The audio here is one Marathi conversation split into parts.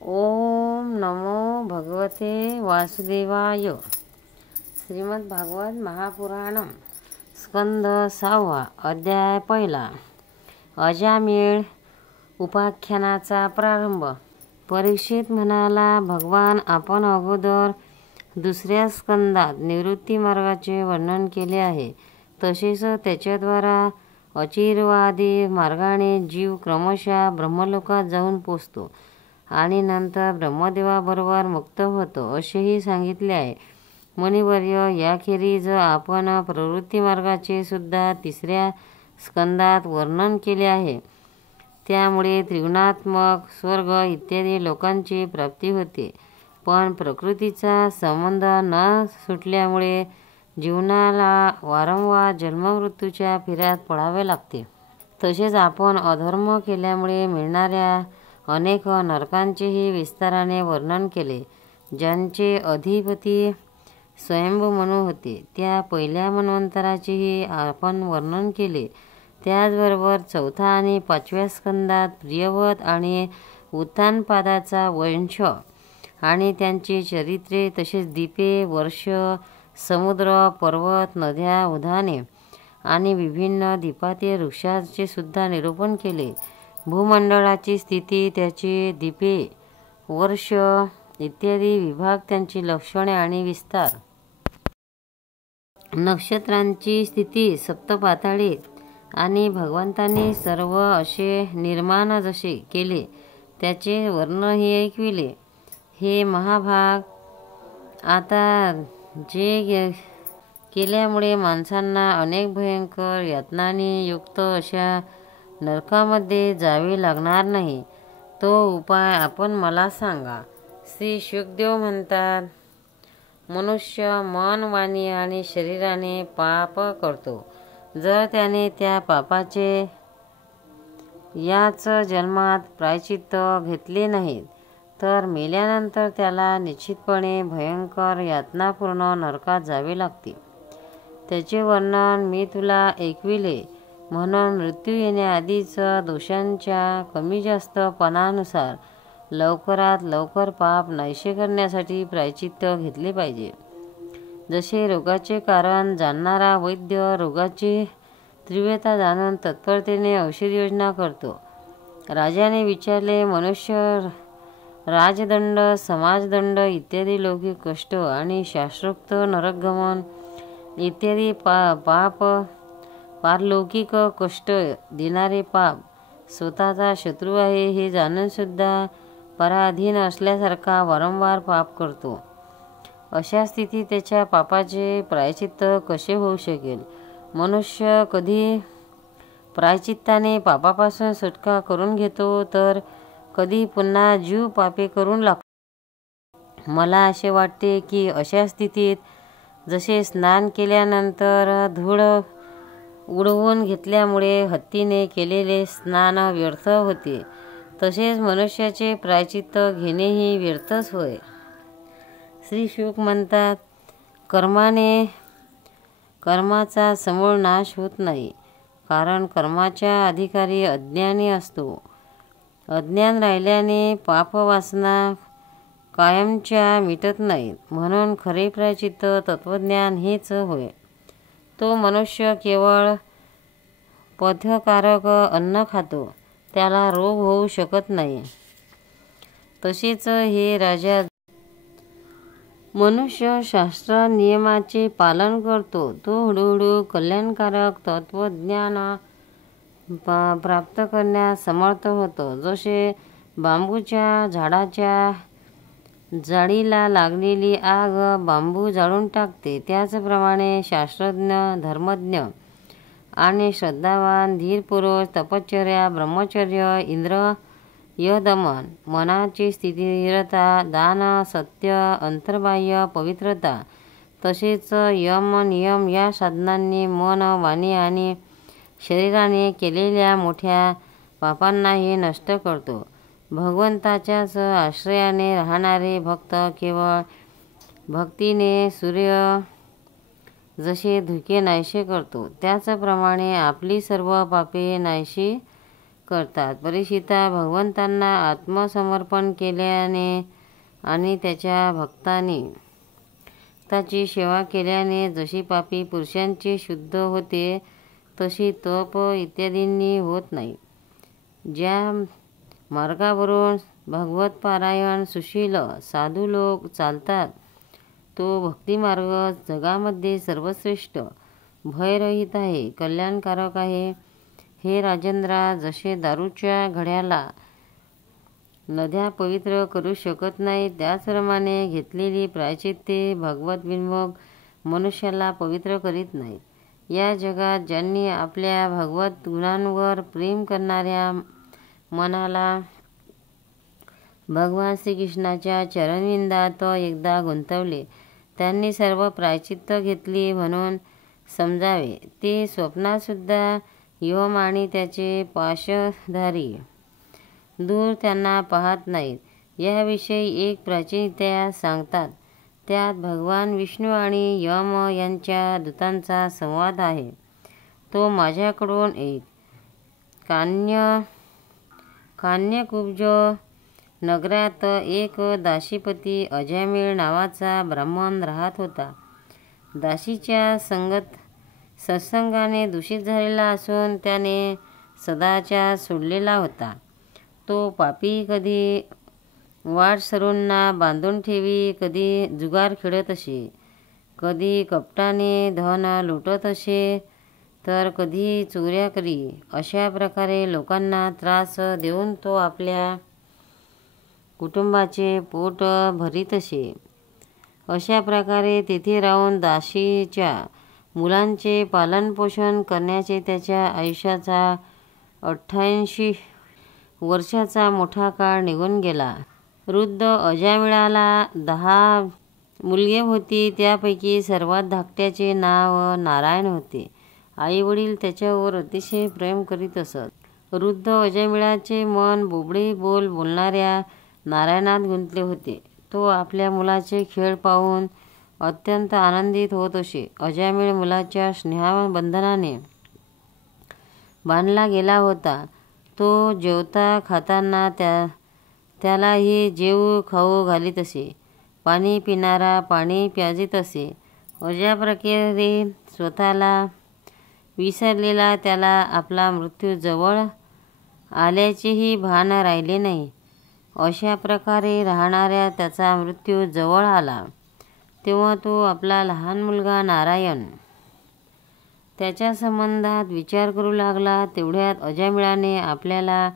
ओम नमो भगवते वासुदेवाय। श्रीमद भागवत महापुराण स्कंद 6 अध्याय 1। अजामिळ उपाख्यानाचा प्रारंभ। परीक्षित म्हणाला, भगवान आपण अगोदर दुसऱ्या स्कंदात निवृत्ती मार्गाचे वर्णन केले आहे, तसेच त्याच्याद्वारा अचिरवादी मार्गाने जीव क्रमशः ब्रह्मलोकात जाऊन पोचतो आणि नंतर ब्रह्मदेवाबरोबर मुक्त होतो असेही सांगितले आहे। मुनिवर्य, याखेरीज आपण प्रवृत्ती मार्गाचे सुद्धा तिसऱ्या स्कंदात वर्णन केले आहे। त्यामुळे त्रिगुणात्मक स्वर्ग इत्यादी लोकांची प्राप्ती होते, पण प्रकृतीचा संबंध न सुटल्यामुळे जीवनाला वारंवार जन्ममृत्यूच्या फेऱ्यात पडावे लागते। तसेच आपण अधर्म केल्यामुळे मिळणाऱ्या अनेक नरकांचेही विस्ताराने वर्णन केले। ज्यांचे अधिपती स्वयंभू मनु होते, त्या पहिल्या मन्वंतराचेही आपण वर्णन केले। त्याचबरोबर 4थ्या आणि 5व्या स्कंदात प्रियव्रत आणि उत्तानपादाचा वंश आणि त्यांची चरित्रे, तसेच दीपे, वर्ष, समुद्र, पर्वत, नद्या, उधाने आणि विभिन्न दीपातीय वृक्षांचे सुद्धा निरूपण केले। भूमंडळाची स्थिती, त्याची दीपे, वर्ष इत्यादी विभाग, त्यांची लक्षणे आणि विस्तार, नक्षत्रांची स्थिती, सप्तपाताळे आणि भगवंतांनी सर्व असे निर्माण जसे केले त्याचे वर्णनही ऐकविले। हे महाभाग, आता जे केल्यामुळे माणसांना अनेक भयंकर यातनांनी युक्त अशा नरकामध्ये जावे लागणार नाही, तो उपाय आपण मला सांगा। श्री शुकदेव म्हणतात, मनुष्य मन, वाणी आणि शरीराने पाप करतो। जर त्याने त्या पापाचे याच जन्मात प्रायश्चित्त घेतले नाही, तर मेल्यानंतर त्याला निश्चितपणे भयंकर यातनापूर्ण नरकात जावे लागते। त्याचे वर्णन मी तुला ऐकविले, म्हणून मृत्यू येण्याआधीच दोषांच्या कमी जास्त पणानुसार लवकरात लवकर पाप नाहीसे करण्यासाठी प्रायश्चित्त घेतले पाहिजे। जसे रोगाचे कारण जाणणारा वैद्य रोगाची तीव्रता जाणून तत्परतेने औषध योजना करतो। राजाने विचारले, मनुष्य राजदंड, समाजदंड इत्यादी लौकिक कष्ट आणि शास्त्रोक्त नरकगमन इत्यादी पाप, पारलौकिक कष्ट देणारे पाप स्वतःचा शत्रू आहे हे जाणून सुद्धा पराधीन असल्यासारखा वारंवार पाप करतो। अशा स्थितीत त्याच्या पापाचे प्रायश्चित्त कसे होऊ शकेल? मनुष्य कधी प्रायश्चित्ताने पापापासून सुटका करून घेतो, तर कधी पुन्हा जीव पापे करून लागतो। मला असे वाटते की अशा स्थितीत जसे स्नान केल्यानंतर धूळ उडवून घेतल्यामुळे हत्तीने केलेले स्नान व्यर्थ होते, तसेच मनुष्याचे प्रायश्चित्त घेणेही व्यर्थच होय। श्री शुक म्हणतात, कर्माचा समूळ नाश होत नाही, कारण कर्माचा अधिकारी अज्ञानी असतो। अज्ञान राहिल्याने पापवासना कायमच्या मिटत नाहीत, म्हणून खरे प्रायश्चित्त तत्वज्ञान हेच होय। तो मनुष्य केवळ पथ्यकारक अन्न खातो, त्याला रोग होऊ शकत नाही। तसेच हे राजा, मनुष्य शास्त्र नियमाचे पालन करतो, तो हळूहळू कल्याणकारक तत्वज्ञान प्राप्त करण्यास समर्थ होतो। जसे बांबूच्या झाडाच्या जाळीला लागलेली आग बांबू जाळून टाकते, त्याचप्रमाणे शास्त्रज्ञ, धर्मज्ञ आणि श्रद्धावान, धीर पुरुष, तपश्चर्या, ब्रह्मचर्य, इंद्रियदमन, मनाची स्थिरता, दान, सत्य, अंतर्बाह्य पवित्रता, तसेच यम नियम या साधनांनी मन, वाणी आणि शरीराने केलेल्या मोठ्या पापांनाही नष्ट करतो। भगवंताच्याच आश्रयाने राहणारे भक्त केवळ भक्तीने सूर्य जसे धुके नाहीसे करतो, त्याचप्रमाणे आपली सर्व पापे नाहीशी करतात. परीक्षिता, भगवंतांना आत्मसमर्पण केल्याने आणि त्याच्या भक्तांनी त्याची सेवा केल्याने जशी पापी पुरुषांची शुद्ध होते तशी तप इत्यादींनी होत नाही. ज्या मार्गावरून भगवतपारायण सुशील साधू लोक चालतात तो भक्तिमार्ग जगामध्ये सर्वश्रेष्ठ, भयरहित आहे, कल्याणकारक आहे. हे राजेंद्रा, जसे दारूच्या घड्याला नद्या पवित्र करू शकत नाही त्याचप्रमाणे घेतलेली प्रायश्चित्ते भगवत विन्मुख मनुष्याला पवित्र करीत नाही. या जगात ज्यांनी आपल्या भगवत गुणांवर प्रेम करणाऱ्या मनाला भगवान श्रीकृष्णाच्या चरणविंदात एकदा गुंतवले त्यांनी सर्व प्रायश्चित्त घेतली म्हणून समजावे. ते स्वप्नातसुद्धा यम आणि त्याचे पाशधारी दूर त्यांना पाहत नाहीत. याविषयी एक प्राचीन इतिहास सांगतात. त्यात भगवान विष्णू आणि यम यांच्या दूतांचा संवाद आहे. तो माझ्याकडून एक कान्यकुब्ज नगरात एक दासीपती अजामिळ नावाचा ब्राह्मण राहत होता. दासीच्या सत्संगाने दूषित झालेला असून त्याने सदाचार सोडलेला होता. तो पापी कधी वाटसरूंना बांधून ठेवी, कधी जुगार खेळत असे, कधी कपटाने धन लुटत असे, तर कधी चोऱ्या करी. अशा प्रकारे लोकांना त्रास देऊन तो आपल्या कुटुंबाचे पोट भरीत असे. अशा प्रकारे तेथे राहून दासीच्या मुलांचे पालनपोषण करण्याचे त्याच्या आयुष्याचा 88 वर्षाचा मोठा काळ निघून गेला. वृद्ध अजामिळाला 10 मुलगे होती. त्यापैकी सर्वात धाकट्याचे नाव नारायण होते. आईवडील त्याच्यावर अतिशय प्रेम करीत असत. वृद्ध अजामिळाचे मन बोबडे बोल बोलणाऱ्या नारायणात गुंतले होते. तो आपल्या मुलाचे खेळ पाहून अत्यंत आनंदित होत असे. अजामिळ मुलाच्या स्नेहबंधनाने बांधला गेला होता. तो जेवता खाताना त्यालाही जेवू खाऊ घालीत असे. पाणी पिणारा पाणी प्याजीत असे. अशा प्रकारे स्वतःला विसरलेला त्याला आपला मृत्यू जवळ आल्याचेही भान राहिले नाही. अशा प्रकारे राहणाऱ्या त्याचा मृत्यू जवळ आला तेव्हा तो आपला लहान मुलगा नारायण त्याच्या संबंधात विचार करू लागला. तेवढ्यात अजामिळाने आपल्याला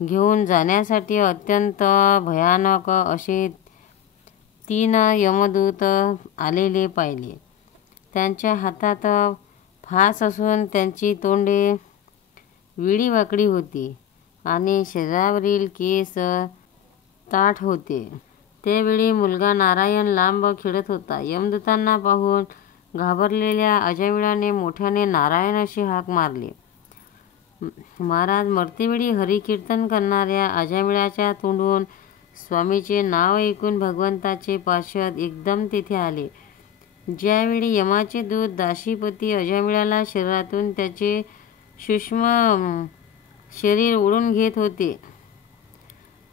घेऊन जाण्यासाठी अत्यंत भयानक असे 3 यमदूत आलेले पाहिले. त्यांच्या हातात फास असून त्यांची तोंडे विडीवाकडी होती आणि शरीरावरील केस ताठ होते. त्यावेळी मुलगा नारायण लांब खेळत होता. यमदूतांना पाहून घाबरलेल्या अजामिळाने मोठ्याने नारायण अशी हाक मारली. महाराज, मरतेवेळी हरिकीर्तन करणाऱ्या अजामिळाच्या तोंडून स्वामीचे नाव ऐकून भगवंताचे पार्षद एकदम तेथे आले. ज्यावेळी यमाचे दूत दासीपती अजामिळाला शरीरातून त्याचे सूक्ष्म शरीर ओढून घेत होते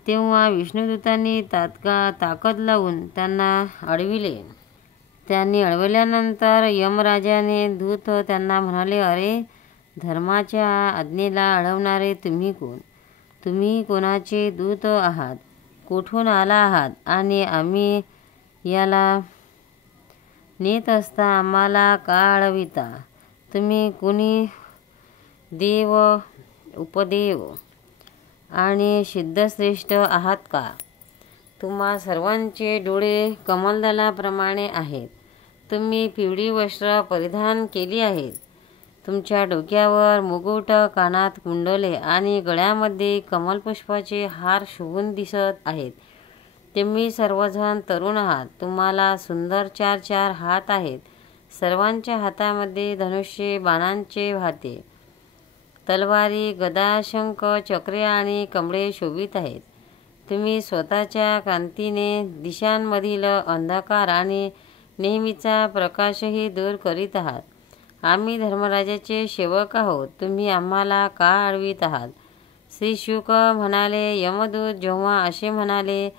तेव्हा विष्णुदूतांनी ताकद लावून त्यांना अडविले. त्यांनी अडवल्यानंतर यमराजाने दूत त्यांना म्हणाले, अरे धर्माच्या आज्ञेला अडवणारे तुम्ही कोण? तुम्ही कोणाचे दूत आहात? कोठून आला आहात? आणि आम्ही याला नेत असता आम्हाला का अडविता? तुम्ही कोणी देव, उपदेव आणि सिद्धश्रेष्ठ आहात का? तुम्हा सर्वांचे डोळे कमलदलाप्रमाणे आहेत. तुम्ही पिवळी वस्त्र परिधान केली आहेत. तुमच्या डोक्यावर मुकुट, कानात कुंडले आणि गळ्यामध्ये कमलपुष्पाचे हार शोभून दिसत आहेत. तुम्ही सर्वजण तरुण आहात. तुम्हाला सुंदर 4 हात आहेत. सर्वांच्या हातामध्ये धनुष्य, बाणांचे भाते, तलवारी, गदा, शंख, चक्रे आणि कमळे शोभित आहेत. तुम्ही स्वतःच्या कांतीने दिशांमधील अंधकार आणि नेहमीचा प्रकाशही दूर करीत आहात. आम्ही धर्मराजाचे सेवक आहोत. तुम्ही आम्हाला का अडवित आहात? श्री शुक म्हणाले, यमदूत जेव्हा असे म्हणाले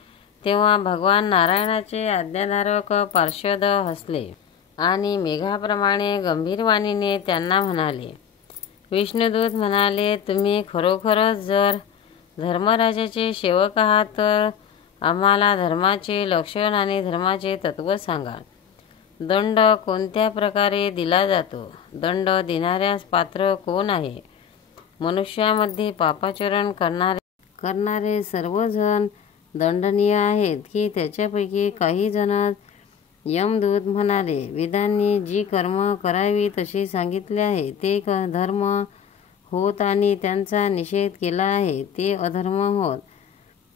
तेव्हा भगवान नारायणाचे आज्ञाधारक पार्षद हसले आणि मेघाप्रमाणे गंभीर वाणीने त्यांना म्हणाले. विष्णुदूत म्हणाले, तुम्ही खरोखरच जर धर्मराजाचे सेवक आहात तर आम्हाला धर्माचे लक्षण आणि धर्माचे तत्त्व सांगा. दंड कोणत्या प्रकारे दिला जातो? दंड देणाऱ्यास पात्र कोण आहे? मनुष्यामध्ये पापाचरण करणारे सर्वजण दंडनीय आहेत की त्याच्यापैकी काही जण? यमदूत म्हणाले, वेदांनी जी कर्म करावी तशी सांगितले आहे ते धर्म होत आणि त्यांचा निषेध केला आहे ते अधर्म होत.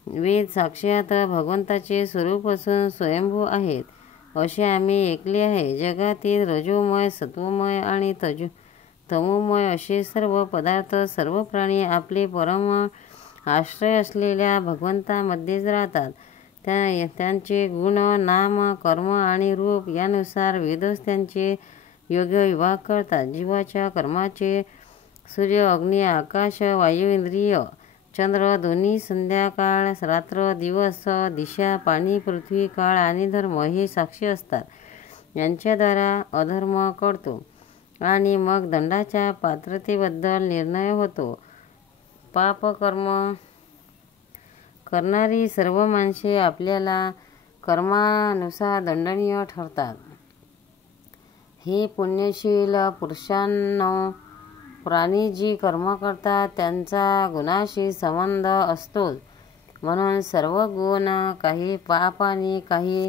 वेद साक्षात भगवंताचे स्वरूप असून स्वयंभू आहेत असे आम्ही ऐकले आहे. जगातील रजोमय, सत्वमय आणि तमोमय असे सर्व पदार्थ, सर्व प्राणी आपले परम आश्रय असलेल्या भगवंतामध्येच राहतात. त्यांचे गुण, नाम, कर्म आणि रूप यानुसार वेदच त्यांचे योग्य विभाग करतात. जीवाच्या कर्माचे सूर्य, अग्नी, आकाश, वायू, इंद्रिय, चंद्र, दोन्ही, संध्याकाळ, रात्र, दिवस, दिशा, पाणी, पृथ्वी, काळ आणि धर्म हे साक्षी असतात. यांच्याद्वारा अधर्म कळतो आणि मग दंडाच्या पात्रतेबद्दल निर्णय होतो. पापकर्म करणारी सर्व माणसे आपल्याला कर्मानुसार दंडनीय ठरतात. हे पुण्यशील पुरुषांनो, प्राणी जी कर्म करतात त्यांचा गुणाशी संबंध असतोच. म्हणून सर्व गुण, काही पाप आणि काही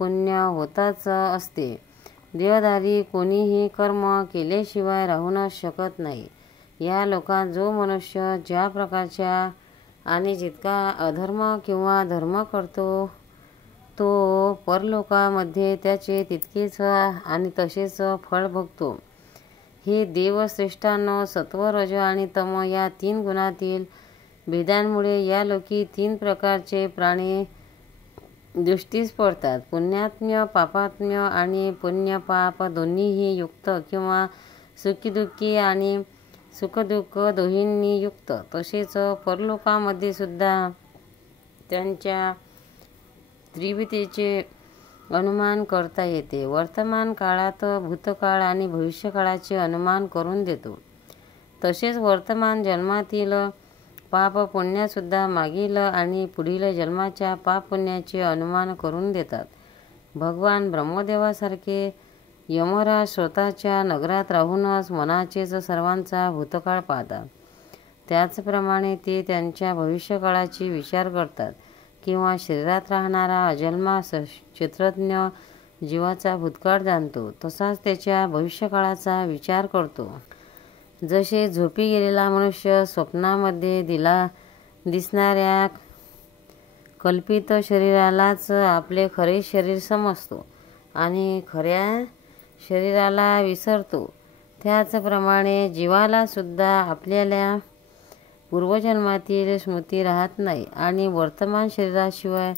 पुण्य होतच असते. देहधारी कोणीही कर्म केल्याशिवाय राहूनच शकत नाही. या लोकात जो मनुष्य ज्या प्रकारच्या आणि जितका अधर्म किंवा धर्म करतो तो परलोकामध्ये त्याचे तितकेच आणि तसेच फळ भोगतो. हे देवश्रेष्ठांनो, सत्व, रज आणि तम या 3 गुणातील भेदांमुळे या लोकी 3 प्रकारचे प्राणी दृष्टीस पडतात. पुण्यात्म्य, पापात्म्य आणि पुण्यपाप दोन्हीही युक्त किंवा सुखीदुःखी आणि सुखदुःख दोन्हींनी युक्त. तसेच परलोकामध्ये सुद्धा त्यांच्या त्रिविधतेचे अनुमान करता येते. वर्तमान काळात भूतकाळ आणि भविष्यकाळाचे अनुमान करून देतो. तसेच वर्तमान जन्मातील पाप पुण्यासुद्धा मागील आणि पुढील जन्माच्या पाप पुण्याचे अनुमान करून देतात. भगवान ब्रह्मदेवासारखे यमराज स्वतःच्या नगरात राहूनच मनाचेच सर्वांचा भूतकाळ पाहतात. त्याचप्रमाणे ते त्यांच्या भविष्यकाळाची विचार करतात किंवा शरीरात राहणारा अजन्मा क्षेत्रज्ञ जीवाचा भूतकाळ जाणतो तसाच त्याच्या भविष्यकाळाचा विचार करतो. जसे झोपी गेलेला मनुष्य स्वप्नामध्ये दिसणाऱ्या कल्पित शरीरालाच आपले खरे शरीर समजतो आणि खऱ्या शरीराला विसरतो, त्याचप्रमाणे जीवाला सुद्धा आपल्या पूर्वजन्मातील स्मृती राहत नाही आणि वर्तमान शरीराशिवाय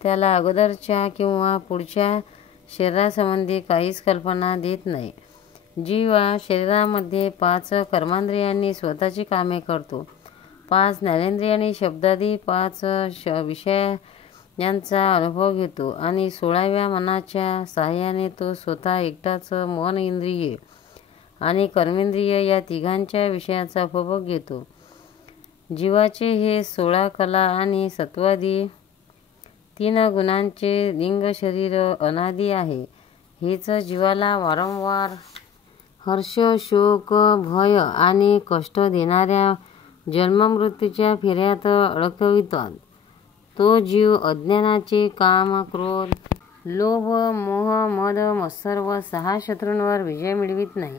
त्याला अगोदरच्या किंवा पुढच्या शरीरासंबंधी काहीच कल्पना देत नाही. जीव शरीरामध्ये 5 कर्मेंद्रियांनी स्वतःची कामे करतो, 5 ज्ञानेंद्रियांनी शब्दादी 5 विषयांचा अनुभव घेतो आणि 16व्या मनाच्या सहाय्याने तो स्वतः एकटाच मन, इंद्रिये आणि कर्मेंद्रिय या तिघांच्या विषयाचा उपभोग घेतो. जीवाचे हे 16 कला आणि सत्वादी 3 गुणांचे लिंग शरीर अनादी आहे. हेच जीवाला वारंवार हर्ष, शोक, भय आणि कष्ट देणाऱ्या जन्ममृत्यूच्या फेऱ्यात अडकवितात. तो जीव अज्ञानाचे काम, क्रोध, लोभ, मोह, मद, मत्सर व 6 शत्रूंवर विजय मिळवित नाही.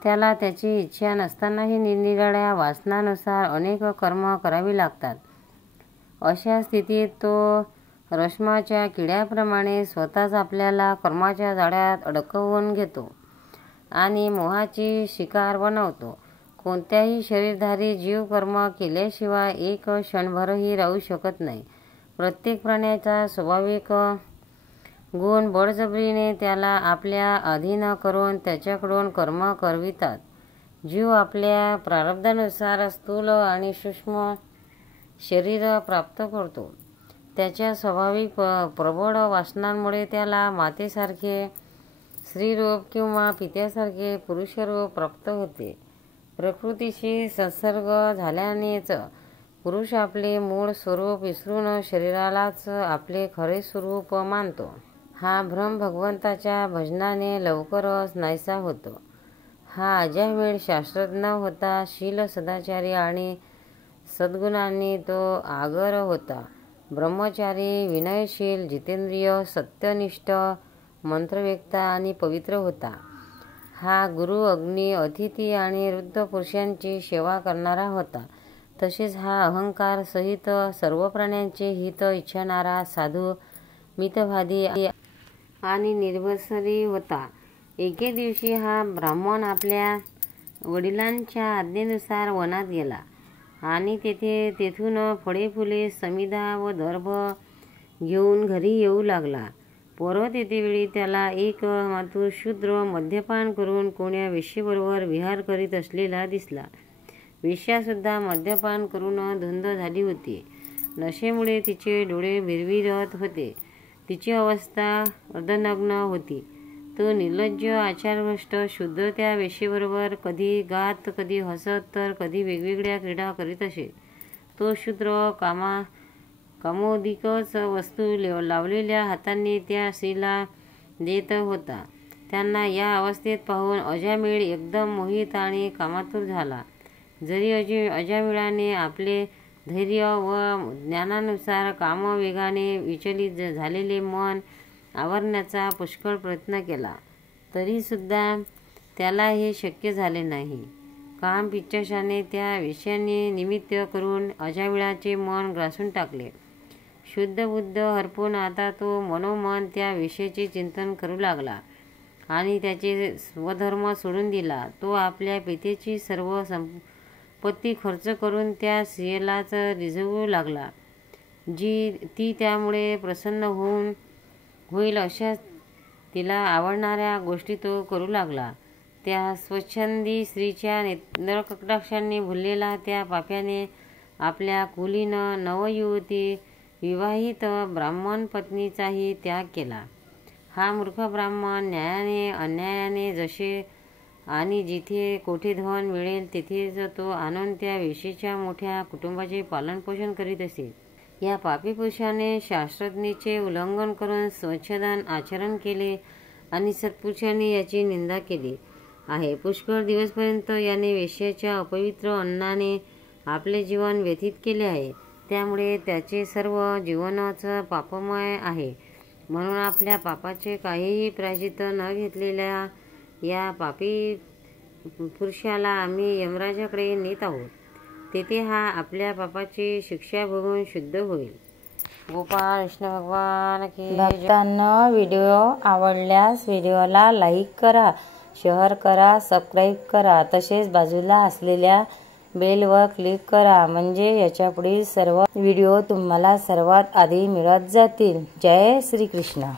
त्याला त्याची इच्छा नसतानाही निरनिराळ्या वासनांनुसार अनेक कर्म करावी लागतात. अशा स्थितीत तो रेशमाच्या किड्याप्रमाणे स्वतःच आपल्याला कर्माच्या जाळ्यात अडकवून घेतो आणि मोहाची शिकार बनवतो. कोणत्याही शरीरधारी जीव कर्म केल्याशिवाय एक क्षणभरही राहू शकत नाही. प्रत्येक प्राण्याचा स्वाभाविक गुण बळजबरीने त्याला आपल्या अधीन करून त्याच्याकडून कर्म करवितात. जीव आपल्या प्रारब्धानुसार स्थूल आणि सूक्ष्म शरीर प्राप्त करतो. त्याच्या स्वाभाविक प्रबळ वासनांमुळे त्याला मातेसारखे स्त्रीरूप किंवा पित्यासारखे पुरुषरूप प्राप्त होते. प्रकृतीशी संसर्ग झाल्यानेच पुरुष आपले मूळ स्वरूप विसरून शरीरालाच आपले खरे स्वरूप मानतो. हा भ्रम भगवंताच्या भजनाने लवकरच नाहीसा होतो. हा अजामिळ शास्त्रज्ञ होता. शील, सदाचारी आणि सद्गुणांनी तो आगर होता. ब्रह्मचारी, विनयशील, जितेंद्रिय, सत्यनिष्ठ, मंत्रवेत्ता आणि पवित्र होता. हा गुरु, अग्नी, अतिथी आणि वृद्ध पुरुषांची सेवा करणारा होता. तसेच हा अहंकार सहित सर्व प्राण्यांचे हित इच्छणारा साधू, मितभादी आणि निर्भसरी होता. एके दिवशी हा ब्राह्मण आपल्या वडिलांच्या आज्ञेनुसार वनात गेला आणि तेथून फळे, फुले, समिधा व दर्भ घेऊन घरी येऊ लागला. परत येतेवेळी त्याला एक मातूर शूद्र मद्यपान करून कोण्या वेश्येबरोबर विहार करीत असलेला दिसला. वेश्यासुद्धा मद्यपान करून धुंद झाली होती. नशेमुळे तिचे डोळे भिरभिरत होते. तिची अवस्था अर्धनग्न होती. तो निर्लज्ज, आचारभ्रष्ट शूद्र त्या वेश्येबरोबर कधी गात, कधी हसत, तर कधी वेगवेगळ्या क्रीडा करीत असे. तो शूद्र कामोदिकच वस्तू लावलेल्या हातांनी त्या स्त्रीला देत होता. त्यांना या अवस्थेत पाहून अजामिळ एकदम मोहित आणि कामातुर झाला. जरी अजामिळाने आपले धैर्य व ज्ञानानुसार कामवेगाने विचलित झालेले मन आवरण्याचा पुष्कळ प्रयत्न केला, तरीसुद्धा त्याला हे शक्य झाले नाही. काम पिशाचाने त्या वेश्यांनी निमित्त करून अजामिळाचे मन ग्रासून टाकले. शुद्ध बुद्ध हरपून आता तो मनोमन त्या वेश्येचे चिंतन करू लागला आणि त्याचे स्वधर्म सोडून दिला. तो आपल्या पितेची सर्व संपत्ती खर्च करून त्या स्त्रियेलाच रिझवू लागला. ती त्यामुळे प्रसन्न होईल अशा तिला आवडणाऱ्या गोष्टी तो करू लागला. त्या स्वच्छंदी स्त्रीच्या नेत्रकटाक्षांनी भुललेला त्या पाप्याने आपल्या कुलीन नवयुवती विवाहित ब्राह्मण पत्नीचाही त्याग केला. हा मूर्ख ब्राह्मण न्यायाने अन्यायाने जसे आणि जिथे कोठे धन मिळेल तेथेच तो आणून त्या वेश्येच्या मोठ्या कुटुंबाचे पालनपोषण करीत असे. या पापी पुरुषाने शास्त्रज्ञेचे उल्लंघन करून स्वच्छंदन आचरण केले आणि सत्पुरुषांनी याची निंदा केली आहे. पुष्कळ दिवसपर्यंत याने वेश्येच्या अपवित्र अन्नाने आपले जीवन व्यतीत केले आहे. त्यामुळे त्याचे सर्व जीवनच पापमय आहे. म्हणून आपल्या पापाचे काहीही प्रायश्चित्त न घेतलेल्या या पापी पुरुषाला आम्ही यमराजाकडे नेत आहोत. तेथे हा आपल्या पापाची शिक्षा भोगून शुद्ध होईल. गोपाळ कृष्ण भगवान की जय. भक्तांनो, व्हिडिओ आवडल्यास व्हिडिओला लाईक करा, शेअर करा, सबस्क्राईब करा. तसेच बाजूला असलेल्या बेलवर क्लिक करा, म्हणजे याच्यापुढील सर्व व्हिडिओ तुम्हाला सर्वात आधी मिळत जातील. जय श्री कृष्ण.